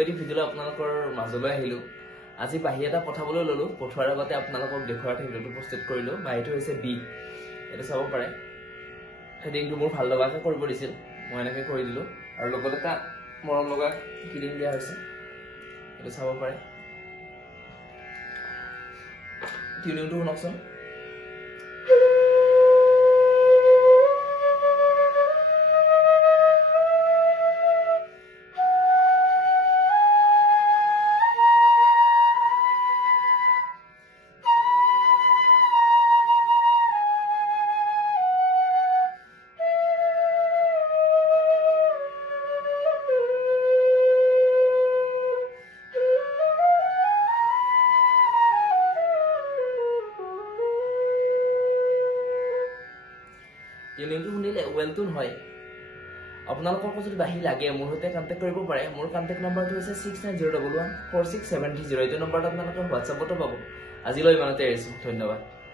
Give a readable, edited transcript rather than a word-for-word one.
এটি ভিডিঅ'লৈ আপোনালোকৰ মাজলৈ আহিলোঁ আজি বাহি এটা পঠাবলৈ ল'লোঁ পঠোৱাৰ আগতে আপোনালোকক দেখুৱাই ভিডিঅ'টো প্ৰস্তুত কৰিলোঁ বাহিৰটো হৈছে বি এইটো চাব পাৰে হেডিংটো মোৰ ভাল লগাকৈ কৰিব দিছিল মই এনেকৈ কৰি দিলোঁ আৰু লগত এটা মৰম লগা কিলিং দিয়া হৈছে এইটো চাব পাৰে টিউনিংটো শুনকচোন টিউনিংটো শুনিলে ৱেল টোন হয় আপোনালোকক যদি বাহি লাগে মোৰ সৈতে কণ্টেক্ট কৰিব পাৰে মোৰ কণ্টেক্ট নম্বৰটো হৈছে 6901146730 এইটো নম্বৰত আপোনালোকে হোৱাটছআপতো পাব আজিলৈ ইমানতে এৰিছোঁ ধন্যবাদ